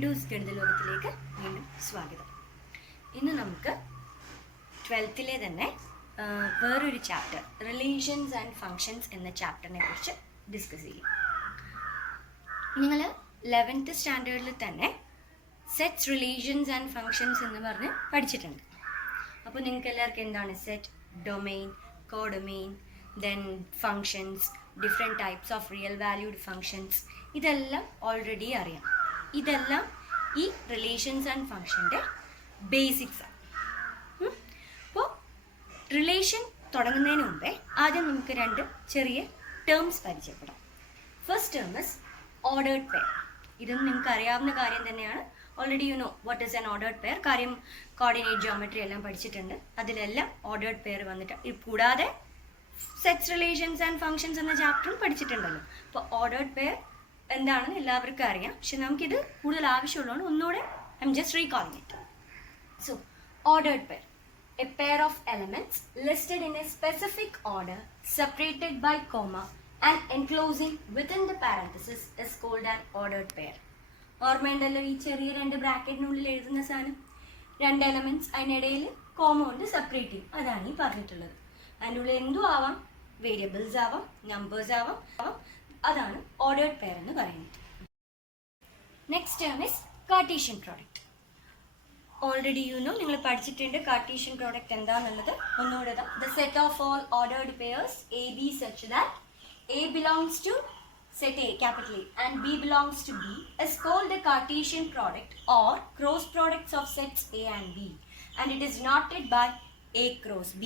കിഡൂസ് ഗണിത ലോകത്തിലേക്ക് വീണ്ടും സ്വാഗതം. ഇന്ന് നമുക്ക് 12th തന്നെ വേറൊരു ചാപ്റ്റർ റിലേഷൻസ് ആൻഡ് ഫങ്ഷൻസ് എന്ന ചാപ്റ്ററിനെ കുറിച്ച് ഡിസ്കസ് ചെയ്യും. നിങ്ങൾ 11th സ്റ്റാൻഡേർഡിൽ തന്നെ സെറ്റ്സ്, റിലേഷൻസ് ആൻഡ് ഫങ്ഷൻസ് എന്ന് പറഞ്ഞ് പഠിച്ചിട്ടുണ്ട്. അപ്പോൾ നിങ്ങൾക്ക് എല്ലാവർക്കും എന്താണ് set, domain, codomain, then functions, different types of real valued functions, ഇതെല്ലാം ഓൾറെഡി അറിയാം. ഇതെല്ലാം ഈ റിലേഷൻസ് ആൻഡ് ഫങ്ഷൻ്റെ ബേസിക്സ് ആണ്. അപ്പോൾ റിലേഷൻ തുടങ്ങുന്നതിന് മുമ്പേ ആദ്യം നമുക്ക് രണ്ട് ചെറിയ ടേംസ് പരിചയപ്പെടാം. First term is ordered pair. ഇതൊന്നും നിങ്ങൾക്ക് അറിയാവുന്ന കാര്യം തന്നെയാണ്. Already you no what is an ordered pair. കാര്യം കോർഡിനേറ്റ് ജോമെട്രി എല്ലാം പഠിച്ചിട്ടുണ്ട്. അതിലെല്ലാം ഓർഡേർഡ് പെയർ വന്നിട്ട് ഇത് കൂടാതെ സെറ്റ്സ്, റിലേഷൻസ് ആൻഡ് ഫങ്ഷൻസ് എന്ന ചാപ്റ്ററും പഠിച്ചിട്ടുണ്ടല്ലോ. അപ്പോൾ ഓർഡേർഡ് പെയർ എന്താണെന്ന് എല്ലാവർക്കും അറിയാം. പക്ഷെ നമുക്കിത് കൂടുതൽ ആവശ്യമുള്ളതുകൊണ്ട് ഒന്നുകൂടെ I'm just recalling it. So ordered pair, a pair of elements listed in a specific order separated by comma and enclosing within the parenthesis is called an ordered pair. ഓർമ്മയുണ്ടല്ലോ ഈ ചെറിയ രണ്ട് ബ്രാക്കറ്റിനുള്ളിൽ എഴുതുന്ന സാധനം, രണ്ട് എലമെന്റ്സ് അതിനിടയിൽ comma കൊണ്ട് സെപ്പറേറ്റ് ചെയ്യും. അതാണ് ഈ പറഞ്ഞിട്ടുള്ളത്. അതിൻ്റെ ഉള്ളിൽ എന്തും ആവാം, വേരിയബിൾസ് ആവാം, നമ്പേഴ്സ് ആവാം. അതാണ് ഓർഡേർഡ് പെയർ എന്ന് പറയുന്നത്. Next term is Cartesian product. Already you know, നിങ്ങൾ പഠിച്ചിട്ടുണ്ട് കാർട്ടീഷ്യൻ പ്രോഡക്റ്റ് എന്താണെന്നുള്ളത്. ഒന്നുകൂടെ the set of all ordered pairs A B such that A belongs to set A, capital A, and B belongs to B is called the Cartesian product or cross products of sets A and B, and it is denoted by A cross B.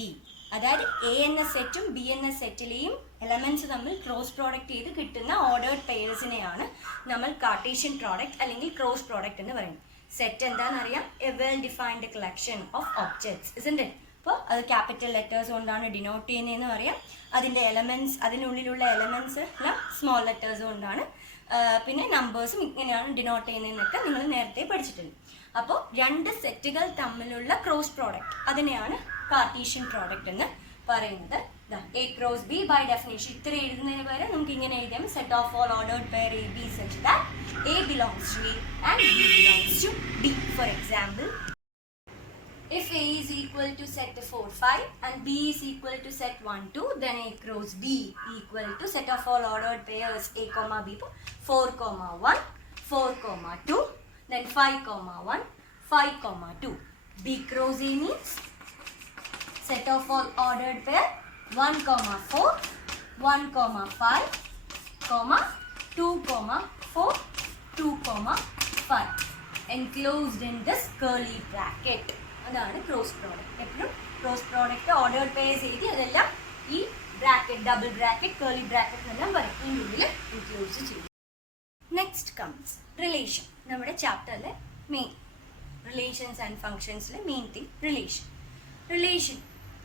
അതായത് A എന്ന സെറ്റും B എന്ന സെറ്റിലെയും elements തമ്മിൽ cross product ചെയ്ത് കിട്ടുന്ന ordered പെയർസിനെയാണ് നമ്മൾ കാർട്ടീഷ്യൻ പ്രോഡക്റ്റ് അല്ലെങ്കിൽ ക്രോസ് പ്രോഡക്റ്റ് എന്ന് പറയുന്നത്. സെറ്റ് എന്താണെന്നറിയാം, a well defined collection of objects, isn't it? അപ്പോൾ അത് ക്യാപിറ്റൽ ലെറ്റേഴ്സ് കൊണ്ടാണ് ഡിനോട്ട് ചെയ്യുന്നതെന്ന് പറയാം. അതിൻ്റെ എലമെൻറ്റ്സ്, അതിനുള്ളിലുള്ള എലമെൻറ്റ്സ് എല്ലാം സ്മോൾ ലെറ്റേഴ്സ് കൊണ്ടാണ്. പിന്നെ നമ്പേഴ്സും ഇങ്ങനെയാണ് ഡിനോട്ട് ചെയ്യുന്നതെന്നൊക്കെ നിങ്ങൾ നേരത്തെ പഠിച്ചിട്ടുണ്ട്. അപ്പോൾ രണ്ട് സെറ്റുകൾ തമ്മിലുള്ള ക്രോസ് പ്രോഡക്റ്റ്, അതിനെയാണ് കാർട്ടീഷ്യൻ പ്രോഡക്റ്റ് എന്ന് പറയുന്നത്. A cross B by definition ഇത്ര എഴുതുന്നതിന് പകരം നമുക്ക് ഇങ്ങനെ എഴുതാം, set of all ordered pair A B such that A belongs to A and B belongs to B. For example, if A is equal to set 4, 5 and B is equal to set 1, 2, then A cross B equal to set of all ordered pairs A comma B, 4 comma 1, 4 comma 2, then 5 comma 1, 5 comma 2. B cross A means set of all ordered pair 1 comma 4, 1 comma 5, comma 2 comma 4, 2 comma 5 enclosed in this curly bracket. അതാണ് cross product. എപ്പോഴും cross product ordered pairs എഴുതി അതെല്ലാം ഈ bracket, double bracket, curly bracket എന്നെല്ലാം പറയും, ഇതിൻ്റെ ഉള്ളിൽ include ചെയ്യും. Next comes relation. നമ്മുടെ ചാപ്റ്ററിലെ മെയിൻ റിലേഷൻസ് ആൻഡ് ഫങ്ഷൻസിലെ മെയിൻ തിങ് റിലേഷൻ.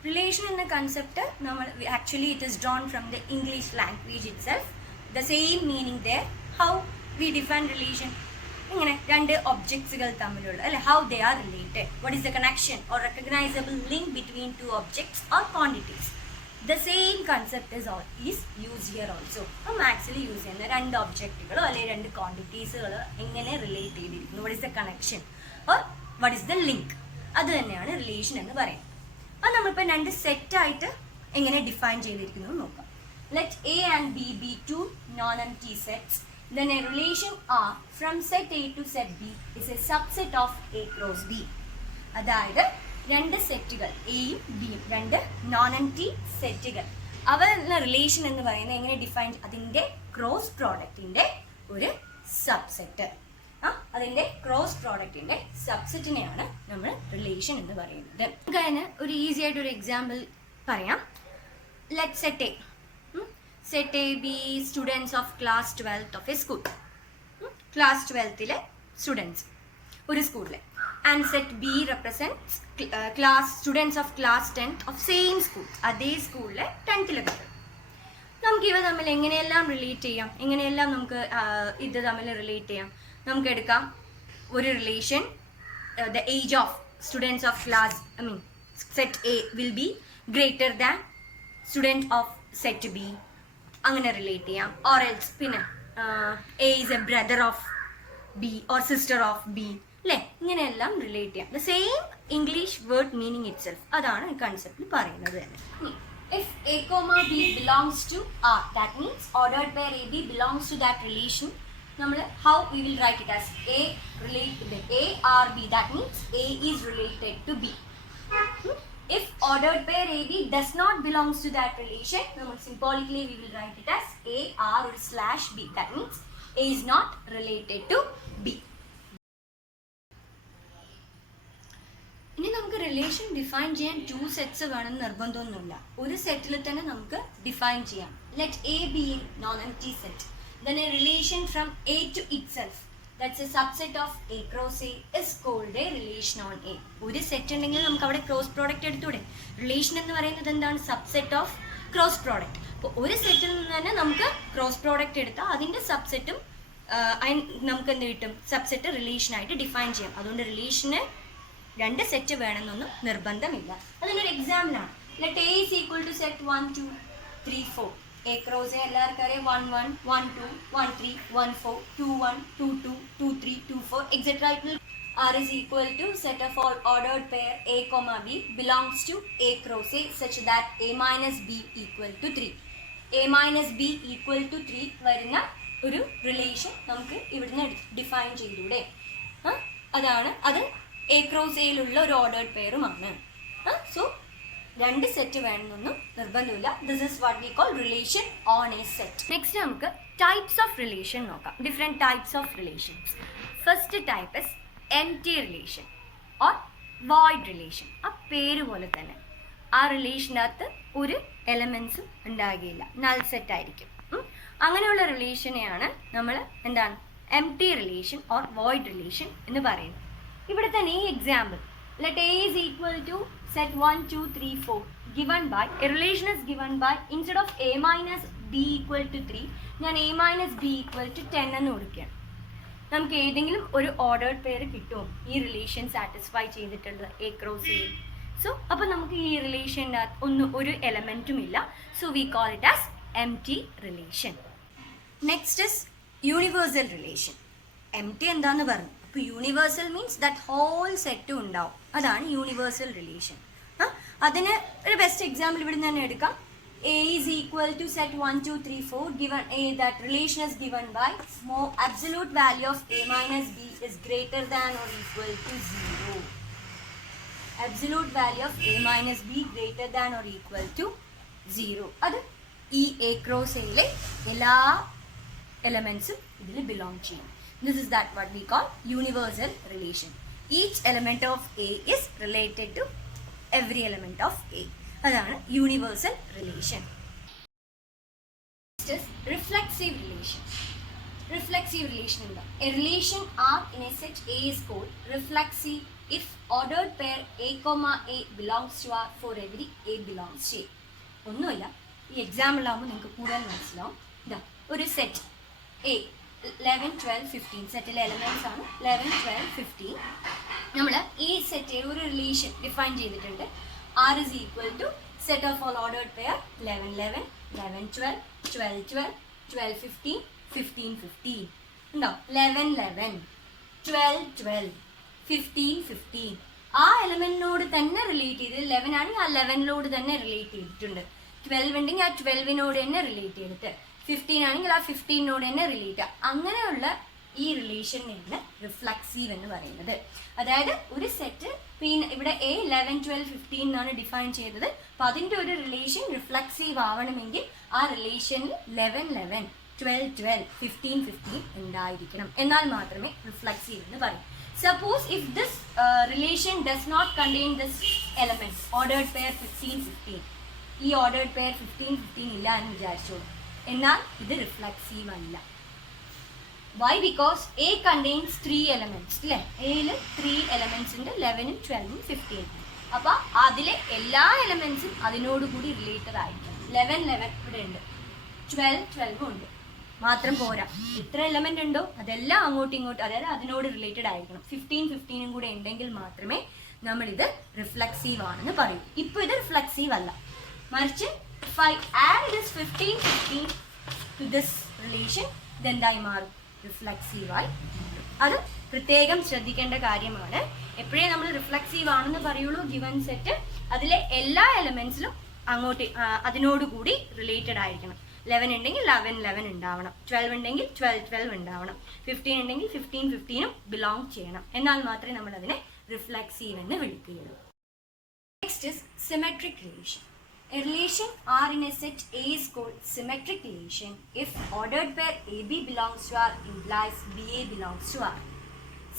റിലേഷൻ എന്ന കൺസെപ്റ്റ് നമ്മൾ actually it is drawn from the English language itself. The same meaning there. How we define relation? ഇങ്ങനെ രണ്ട് ഒബ്ജക്ട്സുകൾ തമ്മിലുള്ള, അല്ലെ, how they are related, what is the connection or recognisable link between two objects or quantities. The same concept is use here also. അപ്പോൾ മാത്സിൽ use ചെയ്യുന്ന രണ്ട് ഒബ്ജക്റ്റുകളോ അല്ലെങ്കിൽ രണ്ട് ക്വാണ്ടിറ്റീസുകളോ എങ്ങനെ റിലേറ്റ് ചെയ്തിരിക്കുന്നു, what is the connection or what is the link, അത് തന്നെയാണ് relation എന്ന് പറയുന്നത്. അത് നമ്മളിപ്പോൾ രണ്ട് സെറ്റായിട്ട് എങ്ങനെ ഡിഫൈൻ ചെയ്തിരിക്കുന്നു നോക്കാം. Let A and B be two non-empty sets. Then a relation R from set A to set B is a subset of A cross B. അതായത് രണ്ട് സെറ്റുകൾ എയും ബിയും, രണ്ട് non-empty സെറ്റുകൾ, അവരുടെ റിലേഷൻ എന്ന് പറയുന്നത് എങ്ങനെ ഡിഫൈൻ, അതിൻ്റെ ക്രോസ് പ്രോഡക്റ്റിൻ്റെ ഒരു സബ്സെറ്റ്. അതിൻ്റെ ക്രോസ് പ്രോഡക്റ്റിൻ്റെ സബ്സെറ്റിനെയാണ് നമ്മൾ റിലേഷൻ എന്ന് പറയുന്നത്. നമുക്ക് അതിന് ഒരു ഈസി ആയിട്ട് ഒരു എക്സാമ്പിൾ പറയാം. Let set A, set A B students of class 12th of a school. Class 12th students ഒരു സ്കൂളിലെ. And set B represents class students of class 10th of same school, അതേ സ്കൂളിലെ 10th കുട്ടികൾ. നമുക്ക് ഇവ തമ്മിൽ എങ്ങനെയെല്ലാം റിലേറ്റ് ചെയ്യാം, എങ്ങനെയെല്ലാം നമുക്ക് ഇത് തമ്മിൽ റിലേറ്റ് ചെയ്യാം? നമുക്ക് എടുക്കാം ഒരു relation, the age of students of class set A will be greater than student of set B, അങ്ങനെ റിലേറ്റ് ചെയ്യാം. ഓർ എൽസ് പിന്നെ A is a brother of B or sister of B അല്ലേ, ഇങ്ങനെയെല്ലാം relate ചെയ്യാം. The same English word meaning it self, അതാണ് ഈ കൺസെപ്റ്റിൽ പറയുന്നത് തന്നെ. If A comma B belongs to R, that means ordered pair AB belongs to that relation. How we will write it as A related A or B, that means A is related to B. If ordered pair AB does not belongs to that relation, symbolically we will write it as A R or slash B, that means A is not related to B. ഇനി നമുക്ക് relation define ചെയ്യാൻ 2 sets വേണമെന്ന് നിർബന്ധമൊന്നുമില്ല. ഒരു സെറ്റിൽ തന്നെ നമുക്ക് define ചെയ്യാം. Let A B A non empty set. Then a relation from A to itself, that's a subset of A cross A, is called a relation on A. ഒരു set ഉണ്ടെങ്കിൽ നമുക്ക് അവിടെ ക്രോസ് പ്രോഡക്റ്റ് എടുത്തൂടെ? റിലേഷൻ എന്ന് പറയുന്നത് എന്താണ്? Subset of cross product. അപ്പോൾ ഒരു സെറ്റിൽ നിന്ന് തന്നെ നമുക്ക് ക്രോസ് പ്രോഡക്റ്റ് എടുത്താൽ അതിൻ്റെ സബ്സെറ്റും നമുക്ക് എന്ത് കിട്ടും? സബ്സെറ്റ് റിലേഷനായിട്ട് ഡിഫൈൻ ചെയ്യാം. അതുകൊണ്ട് റിലേഷന് 2 സെറ്റ് വേണമെന്നൊന്നും നിർബന്ധമില്ല. അതിനൊരു എക്സാമ്പിളാണ്. Let A is equal to set 1 2 3 4. A cross A എല്ലാവർക്കും അറിയാം. 1 1 1 2 1 3 1 4 2 1 2 2 2 3 2 4 etc. R is equal to set of all ordered pair A comma B belongs to A cross A such that A minus B equal to 3. A minus B equal to 3 വരുന്ന ഒരു relation നമുക്ക് ഇവിടുന്ന് define ചെയ്തൂടെ? അതാണ് അത് A cross എയിലുള്ള ഒരു ordered പെയറുമാണ്. So 2 set വേണമെന്നൊന്നും നിർബന്ധമില്ല. This is what we call relation on A set. Next നമുക്ക് ടൈപ്സ് ഓഫ് റിലേഷൻ നോക്കാം. Different types of relations. First type is empty relation or void relation. ആ പേര് പോലെ തന്നെ ആ റിലേഷനകത്ത് ഒരു എലമെൻസും ഉണ്ടാകുകയില്ല, നൾ സെറ്റ് ആയിരിക്കും. അങ്ങനെയുള്ള റിലേഷനെയാണ് നമ്മൾ എന്താണ് empty relation or void relation എന്ന് പറയുന്നത്. ഇവിടെ തന്നെ ഈ example, let A is equal to set 1 2 3 4 given by a relation is given by instead of a minus b equal to 3 ഞാൻ a minus b equal to 10 എന്ന് കൊടുക്കുകയാണ്. നമുക്ക് ഏതെങ്കിലും ഒരു ഓർഡേർഡ് പെയർ കിട്ടുമോ ഈ റിലേഷൻ സാറ്റിസ്ഫൈ ചെയ്തിട്ടുള്ളത് എ ക്രോസ് എ? സോ അപ്പോൾ നമുക്ക് ഈ റിലേഷൻ്റെ ഒരു എലമെൻറ്റും ഇല്ല. So we call it as empty relation. Next is universal relation. Empty എന്താന്ന് പറഞ്ഞു. അപ്പോൾ യൂണിവേഴ്സൽ മീൻസ് ദാറ്റ് ഹോൾ സെറ്റും ഉണ്ടാവും, അതാണ് യൂണിവേഴ്സൽ റിലേഷൻ. അതിന് ഒരു ബെസ്റ്റ് എക്സാമ്പിൾ ഇവിടെ തന്നെ എടുക്കാം. A is equal to set 1 2 3 4 given a that relation is given by absolute value of a minus b is greater than or equal to 0. Absolute value of a minus b greater than or equal to 0. അത് ഈ A cross എയിലെ എല്ലാ എലമെൻസും ഇതിൽ belong ചെയ്യും. This is that what we call universal relation. Each element of A is related to every element of A. അതാണ് universal relation. Next is reflexive relation. Reflexive relation എന്താ? A relation R in a set A is called reflexive if ordered pair A comma A belongs to R for every A belongs to A. ഒന്നുമില്ല, ഈ example ആകുമ്പോൾ നിങ്ങൾക്ക് കൂടുതൽ മനസ്സിലാവും. ഇതാ ഒരു set A 11 12 15 സെറ്റിലെ എലമെൻറ്റ്സ് ആണ് 11 12 15. നമ്മൾ ഈ സെറ്റ് ഒരു റിലേഷൻ ഡിഫൈൻ ചെയ്തിട്ടുണ്ട്. R is equal to set of all ordered pair 11 11 11 12 12 12 12 15 15 15 ഉണ്ടോ? 11 11 12 12 15 15 ആ എലമെൻറ്റിനോട് തന്നെ റിലേറ്റ് ചെയ്ത് 11 ആണെങ്കിൽ ആ 11നോട് തന്നെ റിലേറ്റ് ചെയ്തിട്ടുണ്ട്. 12 ഉണ്ടെങ്കിൽ ആ 12നോട് തന്നെ റിലേറ്റ് ചെയ്തിട്ട് 15 ആണെങ്കിൽ ആ 15നോട് തന്നെ റിലേറ്റ്. അങ്ങനെയുള്ള ഈ റിലേഷനാണ് റിഫ്ലക്സീവ് എന്ന് പറയുന്നത്. അതായത് ഒരു സെറ്റ് പിന്നെ ഇവിടെ A 11 12 15 എന്നാണ് ഡിഫൈൻ ചെയ്തത്. അപ്പം അതിൻ്റെ ഒരു റിലേഷൻ റിഫ്ലക്സീവ് ആവണമെങ്കിൽ ആ റിലേഷനിൽ 11 11 12 12 15 15 ഉണ്ടായിരിക്കണം. എന്നാൽ മാത്രമേ റിഫ്ലക്സീവ് എന്ന് പറയും. Suppose if this relation does not contain this element, ordered pair 15 15, ഈ ordered pair 15 15 ഇല്ല എന്ന് വിചാരിച്ചോളൂ, എന്നാൽ ഇത് റിഫ്ലക്സീവ് അല്ല. Why? Because A contains 3 elements അല്ലേ? എയിൽ 3 elements ഉണ്ട്, 11 12 15. അപ്പോൾ അതിലെ എല്ലാ എലമെൻസും അതിനോടുകൂടി റിലേറ്റഡ് ആയിരിക്കും. 11 11 ഇവിടെ ഉണ്ട്, 12 12 ഉണ്ട്. മാത്രം പോരാ, എത്ര എലമെന്റ് ഉണ്ടോ അതെല്ലാം അങ്ങോട്ടും ഇങ്ങോട്ടും, അതായത് അതിനോട് റിലേറ്റഡ് ആയിരിക്കണം. 15 15 കൂടെ ഉണ്ടെങ്കിൽ മാത്രമേ നമ്മളിത് റിഫ്ലക്സീവ് ആണെന്ന് പറയൂ. ഇപ്പോൾ ഇത് റിഫ്ലക്സീവ് അല്ല, മറിച്ച് if I add this 15 15 to this relation, then എന്തായി മാറും? റിഫ്ലക്സീവായി മാറും. അത് പ്രത്യേകം ശ്രദ്ധിക്കേണ്ട കാര്യമാണ്. എപ്പോഴേ നമ്മൾ റിഫ്ലക്സീവ് ആണെന്ന് പറയുള്ളൂ ഗിവൻ സെറ്റ്, അതിലെ എല്ലാ എലമെന്റ്സിലും അങ്ങോട്ട് അതിനോടുകൂടി റിലേറ്റഡ് ആയിരിക്കണം. 11 ഉണ്ടെങ്കിൽ 11 ഉണ്ടാവണം, 12 ഉണ്ടെങ്കിൽ 12 ഉണ്ടാവണം, 15 ഉണ്ടെങ്കിൽ 15 ബിലോങ് ചെയ്യണം. എന്നാൽ മാത്രമേ നമ്മൾ അതിനെ റിഫ്ലക്സീവ് എന്ന് വിളിക്കുകയുള്ളൂ. Next is symmetric relation. A relation R in a set A is called symmetric relation if ordered pair AB belongs to R implies BA belongs to R.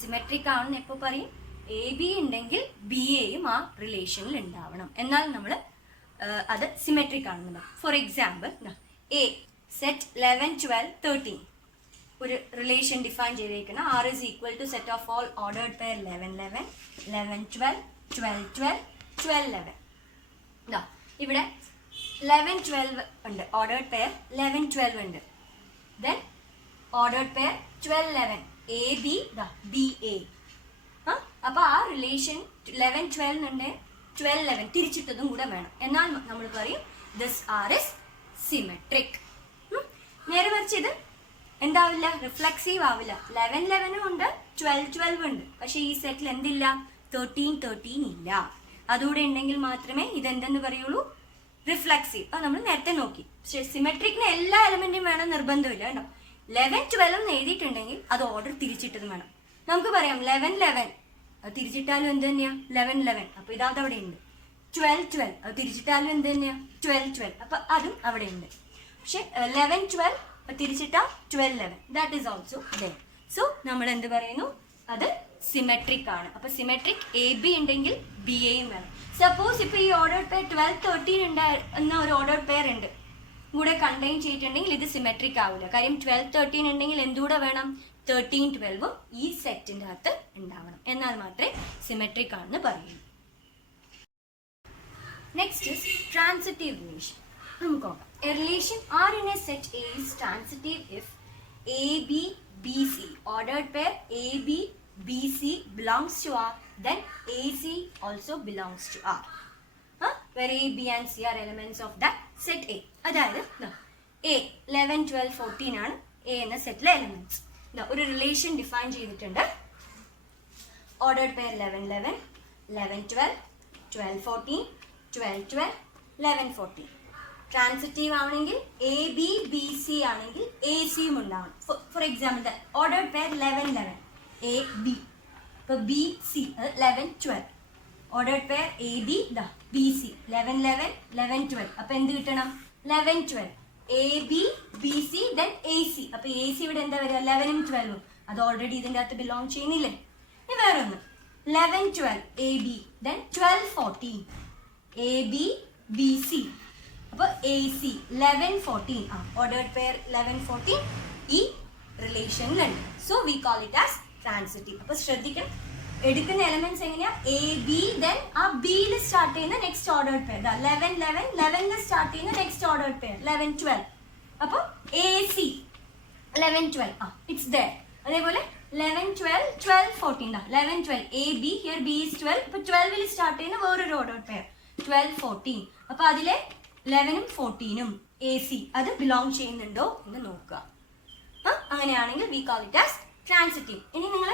Symmetric ആണെന്ന് എപ്പോൾ പറയും? AB ഉണ്ടെങ്കിൽ BAയും ആ റിലേഷനിൽ ഉണ്ടാവണം, എന്നാൽ നമ്മൾ അത് സിമെട്രിക് ആണെന്ന് പറയും. ഫോർ എക്സാമ്പിൾ, A സെറ്റ് 11, 12, 13 ഒരു റിലേഷൻ ഡിഫൈൻ ചെയ്തേക്കണം. R is equal to set of all ordered pair 11, 11, 11, 12, 12, 12, 12, 11. ഇവിടെ 11, 12 ഉണ്ട്, ഓർഡേർഡ് പെയർ 11, 12 ഉണ്ട്. Then ordered pair 12, 11 AB BA. അപ്പോൾ ആ റിലേഷൻ 11, 12 ഉണ്ട്, 12, 11 തിരിച്ചിട്ടതും കൂടെ വേണം, എന്നാൽ നമ്മൾ പറയും ദിസ് ആർ ഇസ് സിമെട്രിക്. നേരെ മറിച്ച് ഇത് എന്താവില്ല, റിഫ്ലക്സീവ് ആവില്ല. 11, 11 ഉണ്ട്, 12, 12 ഉണ്ട്, പക്ഷേ ഈ സെറ്റിൽ എന്തില്ല, 13, 13 ഇല്ല. അതുകൂടെ ഉണ്ടെങ്കിൽ മാത്രമേ ഇതെന്തെന്ന് പറയുള്ളൂ, റിഫ്ലക്സീവ്. അത് നമ്മൾ നേരത്തെ നോക്കി. പക്ഷേ സിമെട്രിക്കിന് എല്ലാ എലമെന്റും വേണം നിർബന്ധമില്ല കേട്ടോ. 11, 12 എന്ന് എഴുതിയിട്ടുണ്ടെങ്കിൽ അത് ഓർഡർ തിരിച്ചിട്ടത് വേണം. നമുക്ക് പറയാം 11, 11 അത് തിരിച്ചിട്ടാലും എന്ത് തന്നെയാ, 11, 11. അപ്പൊ ഇതാത് അവിടെ ഉണ്ട്. 12, 12 അത് തിരിച്ചിട്ടാലും എന്ത് തന്നെയാ, 12, 12. അപ്പൊ അതും അവിടെ ഉണ്ട്. പക്ഷെ 11, 12 തിരിച്ചിട്ടാ 12, 11 that is also there. So നമ്മൾ എന്ത് പറയുന്നു, അത് സിമെട്രിക് ആണ്. അപ്പൊ സിമെട്രിക് AB ഉണ്ടെങ്കിൽ BAയും വേണം. സപ്പോസ് ഇപ്പൊ ഈ ഓർഡർ പെയർ 12, 13 എന്ന ഒരു ഓർഡർ പെയർ ഉണ്ട് കൂടെ കണ്ടെയ്ൻ ചെയ്തിട്ടുണ്ടെങ്കിൽ ഇത് സിമെട്രിക് ആവില്ല. കാര്യം 12, 13 ഉണ്ടെങ്കിൽ എന്തുകൂടെ വേണം, 13, 12 ഈ സെറ്റിന്റെ അകത്ത് ഉണ്ടാവണം, എന്നാൽ മാത്രമേ സിമെട്രിക് ആണെന്ന് പറയുള്ളൂ. Next is transitive relation. നമുക്ക് നോക്കാം. A relation R in a set A is transitive if AB BC ordered pair AB BC belongs to R, then AC also belongs to R. Where A, B and C are elements of that set A. അതായത് A 11, 12, 14 ആണ് A എന്ന സെറ്റിലെ elements. ഒരു relation define ചെയ്തിട്ടുണ്ട്. Ordered pair 11, 11, 11, 12, 12, 14, 12, 12, 11, 14. Transitive ആണെങ്കിൽ AB BC ആണെങ്കിൽ ACയും ഉണ്ടാവണം. For example ordered pair 11, 11 AB. ഇപ്പോൾ BC 11, 12. Ordered pair AB BC 11, 11, 11, 12. അപ്പോൾ എന്ത് കിട്ടണം, 11, 12 AB BC then AC. അപ്പോൾ AC ഇവിടെ എന്താ വരിക, 11ഉം 12ഉം. അത് ഓൾറെഡി ഇതിൻ്റെ അകത്ത് ബിലോങ് ചെയ്യുന്നില്ലേ. ഇനി വേറെ ഒന്ന് 11, 12 AB then 12, 14 AB BC. അപ്പോൾ AC 11, 14 ഓർഡേർഡ് പെയർ 11, 14 ഈ റിലേഷനിലുണ്ട്. So we call it as transitive. അപ്പോൾ ശ്രദ്ധിക്കണം, എടുക്കുന്ന എലമെന്റ്സ് എങ്ങനെയാ, AB then ആ Bയിൽ സ്റ്റാർട്ട് ചെയ്യുന്ന നെക്സ്റ്റ് ഓർഡേർഡ് പെയർ 11, 11, 11ൽ സ്റ്റാർട്ട് ചെയ്യുന്ന നെക്സ്റ്റ് ഓർഡേർഡ് പെയർ 11, 12. അപ്പോൾ AC 11, 12 ഇറ്റ്സ് there. അതേപോലെ 11, 12, 12, 14 11, 12 AB ഹിയർ B is 12. അപ്പോൾ 12ൽ സ്റ്റാർട്ട് ചെയ്യുന്ന വേറൊരു ഓർഡേർഡ് പെയർ 12, 14. അപ്പോൾ അതിലെ 11ഉം 14ഉം AC അത് ബിലോങ് ചെയ്യുന്നുണ്ടോ എന്ന് നോക്കുക. അങ്ങനെയാണെങ്കിൽ V call it as transitive. ഇനി നിങ്ങൾ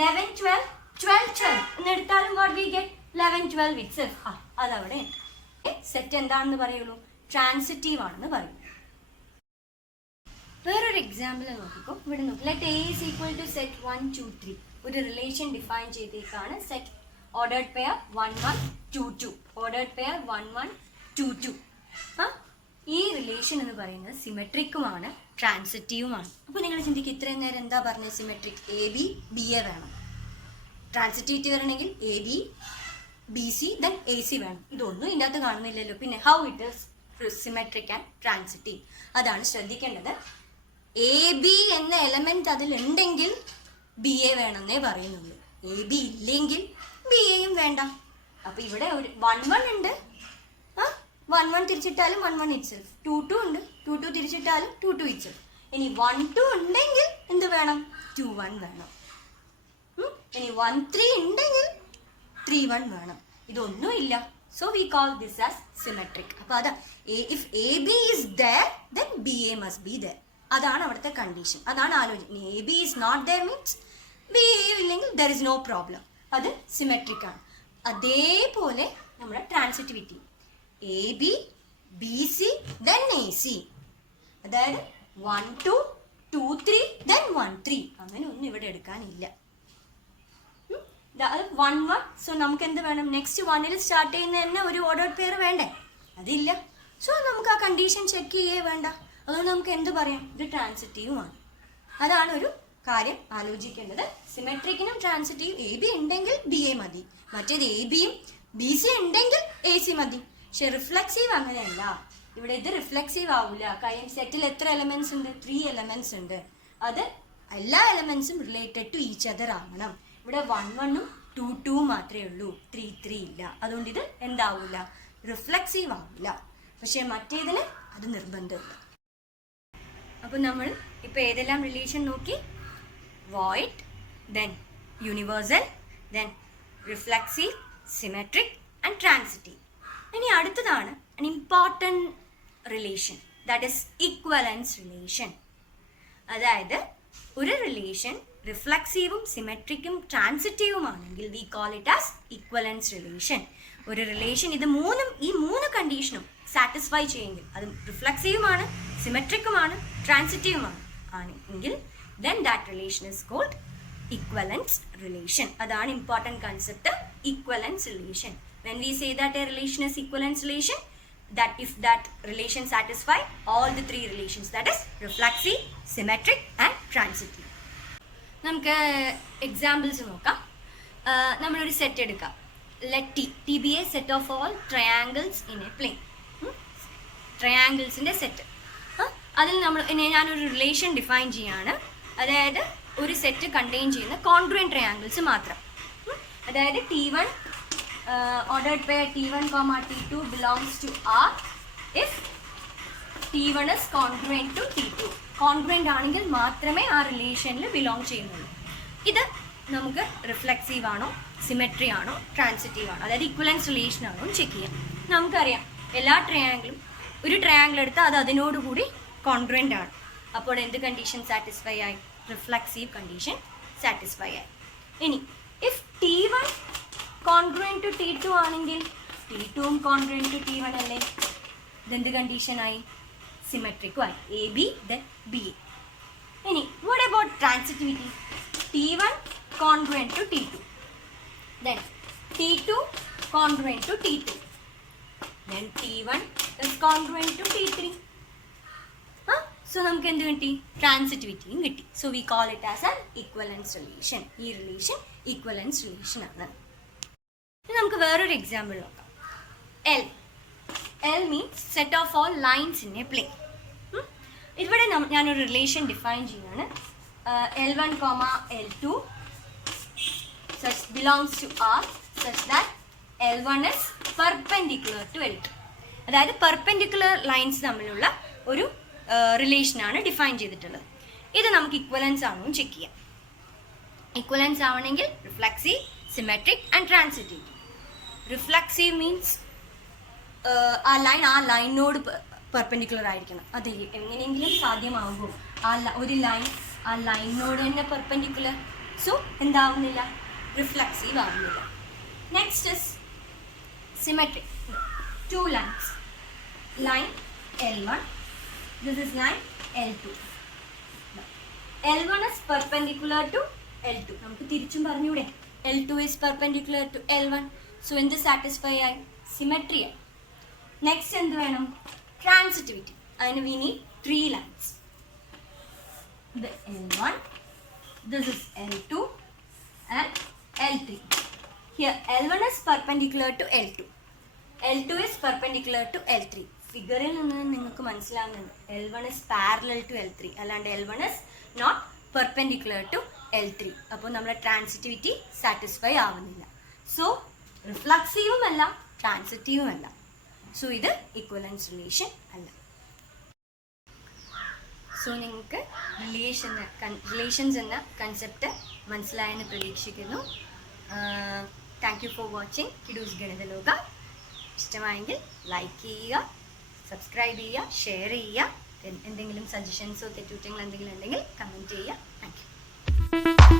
11, 12, 12, 12 എന്ന് എടുത്താലും വാട്ട് വി ഗെറ്റ് 11, 12 ഇറ്റ്സെൽഫ്. അതവിടെ സെറ്റ് എന്താണെന്ന് പറയുള്ളൂ, ട്രാൻസിറ്റീവ് ആണെന്ന് പറയും. വേറൊരു എക്സാമ്പിൾ നോക്കിക്കോ. ഇവിടെ നോക്കി, let A is equal to set 1, 2, 3. ഒരു റിലേഷൻ ഡിഫൈൻ ചെയ്തേക്കാണ്. Set ordered pair 1, 1, 2, 2. Ordered pair 1, 1, 2, 2. ഈ റിലേഷൻ എന്ന് പറയുന്നത് സിമെട്രിക്കുമാണ്, ട്രാൻസിറ്റീവുമാണ്. അപ്പോൾ നിങ്ങൾ ചിന്തിക്കുക, ഇത്രയും നേരം എന്താ പറഞ്ഞത്, സിമെട്രിക് AB BA വേണം, ട്രാൻസിറ്റീവ് വരണമെങ്കിൽ AB BC then AC വേണം. ഇതൊന്നും ഇതിൻ്റെ അകത്ത് കാണുന്നില്ലല്ലോ. പിന്നെ how it is symmetric and transitive, അതാണ് ശ്രദ്ധിക്കേണ്ടത്. AB എന്ന എലമെന്റ് അതിലുണ്ടെങ്കിൽ BA വേണമെന്നേ പറയുന്നുള്ളൂ. AB ഇല്ലെങ്കിൽ BAയും വേണ്ട. അപ്പോൾ ഇവിടെ ഒരു 1, 1 ഉണ്ട്, 1, 1 തിരിച്ചിട്ടാലും 1, 1 ഇറ്റ്സെൽഫ്. 2, 2 ഉണ്ട്, 2, 2 തിരിച്ചിട്ടാലും 2, 2 ഇറ്റ്സെൽഫ്. ഇനി 1, 2 ഉണ്ടെങ്കിൽ എന്ത് വേണം, 2, 1 വേണം. ഇനി 1, 3 ഉണ്ടെങ്കിൽ 3, 1 വേണം. ഇതൊന്നും ഇല്ല. So we call this as symmetric. അപ്പോൾ അതാ, if AB is there then BA must be there. അതാണ് അവിടുത്തെ കണ്ടീഷൻ. അതാണ് ആലോചന. AB is not there means BAU ഇല്ലെങ്കിൽ ദർ ഇസ് നോ പ്രോബ്ലം, അത് സിമെട്രിക് ആണ്. അതേപോലെ നമ്മുടെ transitivity AB BC then AC, അതായത് 1 2 2 3 then 1 3 അങ്ങനെ ഒന്നും ഇവിടെ എടുക്കാനില്ല. 1 1. സോ നമുക്ക് എന്ത് വേണം, നെക്സ്റ്റ് 1ൽ സ്റ്റാർട്ട് ചെയ്യുന്ന തന്നെ ഒരു ഓർഡർ പെയർ വേണ്ടേ, അതില്ല. സോ നമുക്ക് ആ കണ്ടീഷൻ ചെക്ക് ചെയ്യേ വേണ്ട. അതുകൊണ്ട് നമുക്ക് എന്ത് പറയാം, ഇത് ട്രാൻസിറ്റീവുമാണ്. അതാണ് ഒരു കാര്യം ആലോചിക്കേണ്ടത്. സിമെട്രിക്കിനും ട്രാൻസിറ്റീവ് AB ഉണ്ടെങ്കിൽ BA മതി, മറ്റേത് ABയും BC ഉണ്ടെങ്കിൽ AC മതി. പക്ഷെ റിഫ്ലെക്സീവ് അങ്ങനെയല്ല. ഇവിടെ ഇത് റിഫ്ലെക്സീവ് ആവില്ല. കാര്യം സെറ്റിൽ എത്ര എലമെന്റ്സ് ഉണ്ട്, 3 എലമെന്റ്സ് ഉണ്ട്. അത് എല്ലാ എലമെന്റ്സും റിലേറ്റഡ് ടു ഈച്ച് അതർ ആവണം. ഇവിടെ 1 1 ഉം 2 2 മാത്രമേ ഉള്ളൂ, 3 3 ഇല്ല. അതുകൊണ്ട് ഇത് എന്താവില്ല, റിഫ്ലെക്സീവ് ആവില്ല. പക്ഷെ മറ്റേതിന് അത് നിർബന്ധമില്ല. അപ്പോൾ നമ്മൾ ഇപ്പോൾ ഏതെല്ലാം റിലേഷൻ നോക്കി, void, then universal, then reflexive, symmetric and transitive. ഇനി അടുത്തതാണ് an important relation, that is equivalence relation. അതായത് ഒരു റിലേഷൻ റിഫ്ലെക്സീവും സിമെട്രിക്കും ട്രാൻസിറ്റീവും ആണെങ്കിൽ V call it as ഇക്വലൻസ് relation. ഒരു റിലേഷൻ ഈ 3 കണ്ടീഷനും സാറ്റിസ്ഫൈ ചെയ്യുമെങ്കിൽ, അത് റിഫ്ലെക്സീവുമാണ്, സിമെട്രിക്കുമാണ്, ട്രാൻസിറ്റീവുമാണ് ആണെങ്കിൽ then that relation is called equivalence relation. അതാണ് important concept, equivalence relation. When we say that a relation is equivalence relation, that if that relation satisfy all the 3 relations, that is reflexive, symmetric and transitive. നമുക്ക് examples നോക്കാം. നമ്മളൊരു set എടുക്കാം. Let T be a set of all triangles in a plane. ട്രയാങ്കിൾസിൻ്റെ set. അതിൽ ഞാനൊരു relation define ചെയ്യാണ്. അതായത് ഒരു സെറ്റ് കണ്ടെയ്ൻ ചെയ്യുന്ന കോൺഗ്രുവൻറ്റ് ട്രയാങ്കിൾസ് മാത്രം. അതായത് T1 ordered pair T1, T2 belongs to R if T1 is congruent to T2. Congruent ആണെങ്കിൽ മാത്രമേ ആ റിലേഷനിൽ ബിലോങ് ചെയ്യുന്നുള്ളൂ. ഇത് നമുക്ക് റിഫ്ലെക്സീവ് ആണോ, സിമെട്രി ആണോ, ട്രാൻസിറ്റീവ് ആണോ, അതായത് ഇക്വലൻസ് റിലേഷൻ ആണോ ചെക്ക് ചെയ്യാം. നമുക്കറിയാം എല്ലാ ട്രയാങ്കിളും, ഒരു ട്രയാങ്കിൾ എടുത്താൽ അത് അതിനോടുകൂടി കോൺഗ്രുവൻ്റ് ആണ്. അപ്പോൾ എന്ത് കണ്ടീഷൻ സാറ്റിസ്ഫൈ ആയി, റിഫ്ലെക്സീവ് കണ്ടീഷൻ സാറ്റിസ്ഫൈ ആയി. ഇനി if T1 congruent to T2 ആണെങ്കിൽ T2ഉം കോൺഗ്രുവൻ്റ് ടു T1 അല്ലേ, ഇതെന്ത് കണ്ടീഷനായി, സിമെട്രിക്കും ആയി, AB then BA. ഇനി what about transitivity, T1 congruent to T2, then T2 congruent to T2, then T1 is congruent to T3. So നമുക്ക് എന്ത് കിട്ടി, ട്രാൻസിറ്റിവിറ്റിയും കിട്ടി. So we call it as an ഇക്വലൻസ് relation. ഈ relation ഇക്വലൻസ് relation ആണ്. നമുക്ക് വേറൊരു example നോക്കാം. L means set of all lines in a plane. ഇവിടെ ഞാനൊരു റിലേഷൻ ഡിഫൈൻ ചെയ്യാണ്. L1, L2 such belongs to R such that L1 is perpendicular to L2. അതായത് perpendicular lines തമ്മിലുള്ള ഒരു റിലേഷനാണ് ഡിഫൈൻ ചെയ്തിട്ടുള്ളത്. ഇത് നമുക്ക് ഇക്വലൻസ് ആണോ ചെക്ക് ചെയ്യാം. ഇക്വലൻസ് ആവണമെങ്കിൽ reflexive, symmetric and transitive. Reflexive means ആ ലൈനോട് പെർപെൻഡിക്കുലർ ആയിരിക്കണം. അത് എങ്ങനെയെങ്കിലും സാധ്യമാകുമോ, ഒരു ലൈൻ ആ ലൈനോട് തന്നെ പെർപെൻഡിക്കുലർ, സോ എന്താവുന്നില്ല, റിഫ്ലെക്സീവ് ആവുന്നില്ല. Next is symmetric. 2 lines, line L1, this is line L2. L1 is perpendicular to L2. നമുക്ക് തിരിച്ചും പറഞ്ഞൂടെ, L2 is perpendicular to L1. So എന്ത് സാറ്റിസ്ഫൈ ആയി, സിമെട്രി ആയി. നെക്സ്റ്റ് എന്ത് വേണം, ട്രാൻസിറ്റിവിറ്റി. അതിന് we need 3 lines. The L1, this is L2 and L3. Here L1 is perpendicular to L2. L2 is perpendicular to L3. ഫിഗറിൽ നിന്ന് നിങ്ങൾക്ക് മനസ്സിലാവുന്നുണ്ട് L1 is parallel to L3, അല്ലാണ്ട് L1 is not perpendicular to L3. അപ്പോൾ നമ്മുടെ transitivity satisfy ആവുന്നില്ല. So റിഫ്ലെക്സീവും അല്ല, ട്രാൻസിറ്റീവും അല്ല. സോ ഇത് ഇക്വലൻസ് റിലേഷൻ അല്ല. സോ നിങ്ങൾക്ക് റിലേഷൻസ് എന്ന കൺസെപ്റ്റ് മനസ്സിലായെന്ന് പ്രതീക്ഷിക്കുന്നു. താങ്ക് യു ഫോർ വാച്ചിങ് കിഡൂസ് ഗണിതലോക. ഇഷ്ടമായെങ്കിൽ ലൈക്ക് ചെയ്യുക, സബ്സ്ക്രൈബ് ചെയ്യുക, ഷെയർ ചെയ്യുക. എന്തെങ്കിലും സജഷൻസോ തെറ്റുകുറ്റങ്ങളോ എന്തെങ്കിലും ഉണ്ടെങ്കിൽ കമൻറ്റ് ചെയ്യുക. Thank you.